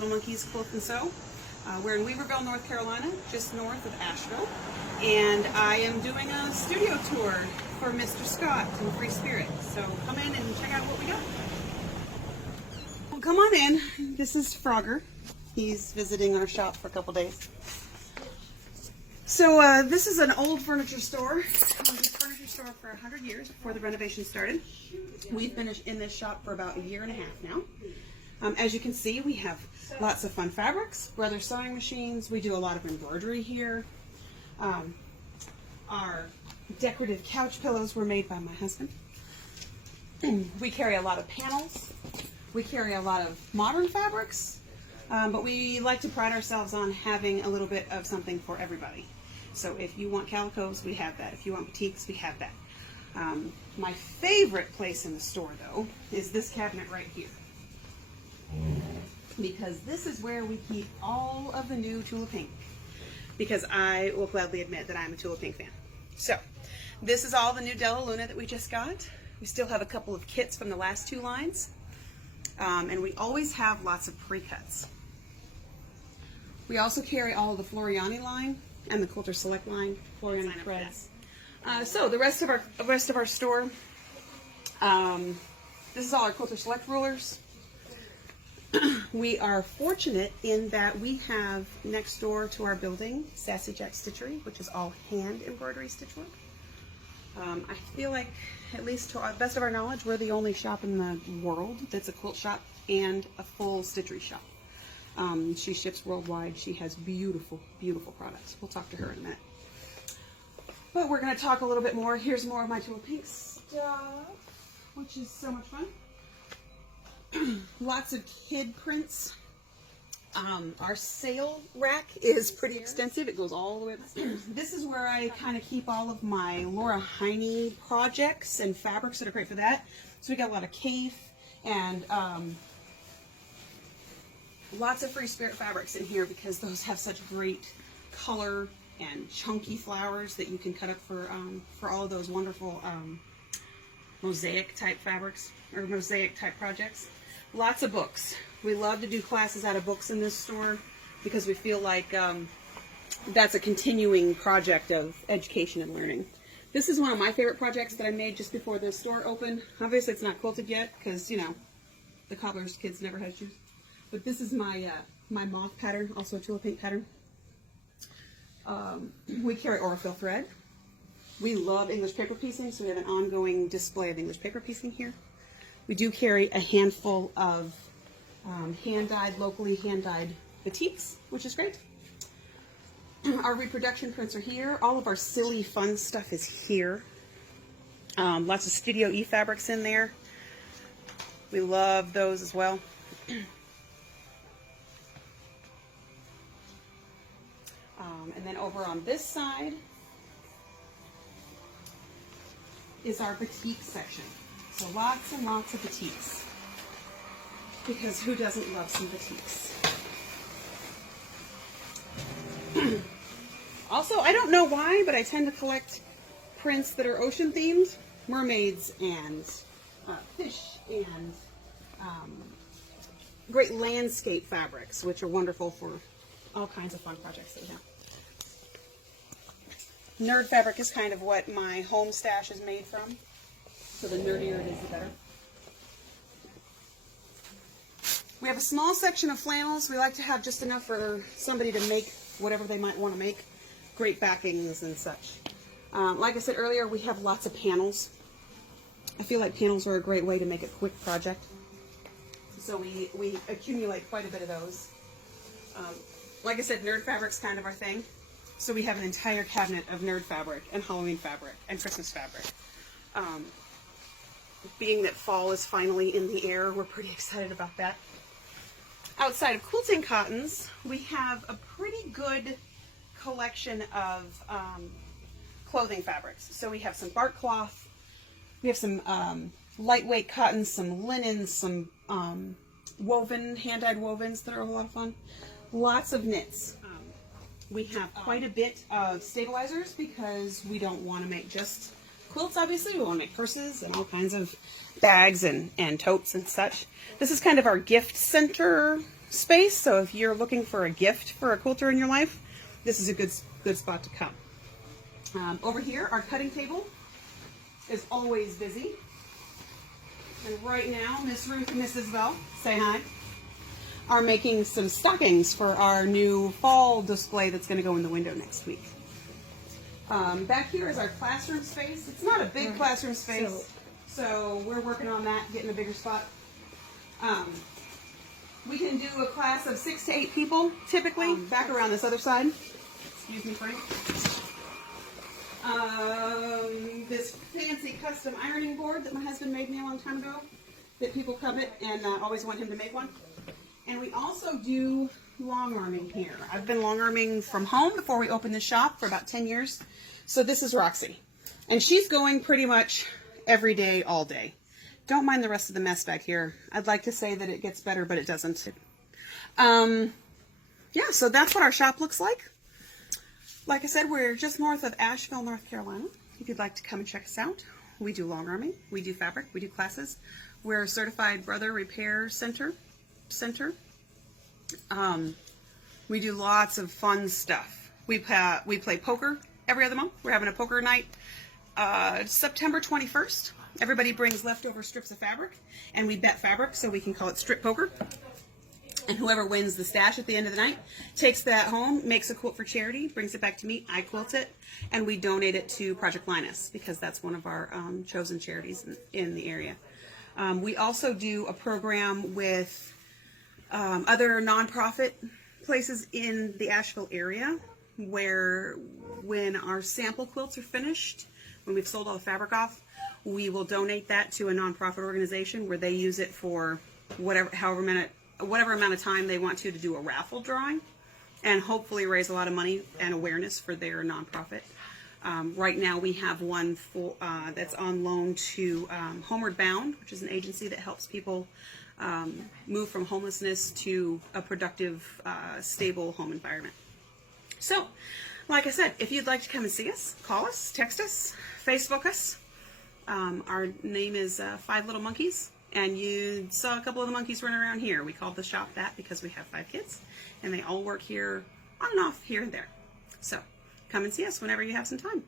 Little Monkeys Quilt and Sew. We're in Weaverville, North Carolina, just north of Asheville, and I am doing a studio tour for Mr. Scott in Free Spirit. So come in and check out what we got. Well, come on in. This is Frogger. He's visiting our shop for a couple days. So this is an old furniture store. It was a furniture store for 100 years before the renovation started. We've been in this shop for about a year and a half now. As you can see, we have lots of fun fabrics, Brother sewing machines. We do a lot of embroidery here. Our decorative couch pillows were made by my husband. We carry a lot of panels. We carry a lot of modern fabrics, but we like to pride ourselves on having a little bit of something for everybody. So if you want calicos, we have that. If you want batiks, we have that. My favorite place in the store, though, is this cabinet right here. Because this is where we keep all of the new Tula Pink. Because I will gladly admit that I'm a Tula Pink fan. So, this is all the new Della Luna that we just got. We still have a couple of kits from the last two lines. And we always have lots of pre-cuts. We also carry all of the Floriani line and the Quilter Select line, Floriani threads. So the rest of our store, this is all our Quilter Select rulers. We are fortunate in that we have next door to our building Sassy Jack Stitchery, which is all hand embroidery stitchwork. I feel like, at least to the best of our knowledge, we're the only shop in the world that's a quilt shop and a full stitchery shop. She ships worldwide. She has beautiful, beautiful products. We'll talk to her in a minute. But we're going to talk a little bit more. Here's more of my Tula Pink stuff, which is so much fun. Lots of kid prints. Our sale rack is pretty extensive. It goes all the way upstairs. This is where I kind of keep all of my Laura Heine projects and fabrics that are great for that. So we got a lot of Cave and lots of Free Spirit fabrics in here because those have such great color and chunky flowers that you can cut up for all of those wonderful mosaic type fabrics or mosaic type projects. Lots of books. We love to do classes out of books in this store because we feel like that's a continuing project of education and learning. This is one of my favorite projects that I made just before the store opened. Obviously it's not quilted yet because, you know, the cobbler's kids never had shoes. But this is my my moth pattern, also a Tula Pink pattern. We carry Orifil thread. We love English paper piecing, so we have an ongoing display of English paper piecing here. We do carry a handful of locally hand-dyed batiks, which is great. Our reproduction prints are here. All of our silly fun stuff is here. Lots of Studio E fabrics in there. We love those as well. And then over on this side is our batik section. So lots and lots of batiks. Because who doesn't love some batiks? Also, I don't know why, but I tend to collect prints that are ocean themed. Mermaids and fish and great landscape fabrics, which are wonderful for all kinds of fun projects that we have. Nerd fabric is kind of what my home stash is made from. So the nerdier it is, the better. We have a small section of flannels. We like to have just enough for somebody to make whatever they might want to make. Great backings and such. Like I said earlier, we have lots of panels. I feel like panels are a great way to make a quick project. So we accumulate quite a bit of those. Like I said, nerd fabric's kind of our thing. So we have an entire cabinet of nerd fabric and Halloween fabric and Christmas fabric. Being that fall is finally in the air, we're pretty excited about that. Outside of quilting cottons, we have a pretty good collection of clothing fabrics. So we have some bark cloth, we have some lightweight cotton, some linens, some woven, hand-dyed wovens that are a lot of fun. Lots of knits. We have quite a bit of stabilizers because we don't want to make just quilts, obviously. We want to make purses and all kinds of bags and totes and such. This is kind of our gift center space. So if you're looking for a gift for a quilter in your life, this is a good spot to come. Over here, our cutting table is always busy. And right now, Miss Ruth and Mrs. Bell, say hi, are making some stockings for our new fall display that's going to go in the window next week. Back here is our classroom space. It's not a big classroom space, so we're working on that, getting a bigger spot. We can do a class of 6 to 8 people, typically, back around this other side. Excuse me, Frank. This fancy custom ironing board that my husband made me a long time ago, that people covet and always want him to make one. And we also do long arming here. I've been long arming from home before we opened the shop for about 10 years. So this is Roxy. And she's going pretty much every day, all day. Don't mind the rest of the mess back here. I'd like to say that it gets better, but it doesn't. Yeah, so that's what our shop looks like. Like I said, we're just north of Asheville, North Carolina. If you'd like to come and check us out, we do long arming, we do fabric, we do classes. We're a certified brother repair center. We do lots of fun stuff. We play poker every other month. We're having a poker night September 21st. Everybody brings leftover strips of fabric, and we bet fabric, so we can call it strip poker. And whoever wins the stash at the end of the night takes that home, makes a quilt for charity, brings it back to me, I quilt it, and we donate it to Project Linus, because that's one of our chosen charities in the area. We also do a program with other nonprofit places in the Asheville area, where when our sample quilts are finished, when we've sold all the fabric off, we will donate that to a nonprofit organization where they use it for whatever amount of time they want to do a raffle drawing, and hopefully raise a lot of money and awareness for their nonprofit. Right now we have one that's on loan to Homeward Bound, which is an agency that helps people move from homelessness to a productive, stable home environment. So, like I said, if you'd like to come and see us, call us, text us, Facebook us. Our name is 5 Little Monkeys, and you saw a couple of the monkeys running around here. We called the shop that because we have 5 kids, and they all work here on and off, here and there. So, come and see us whenever you have some time.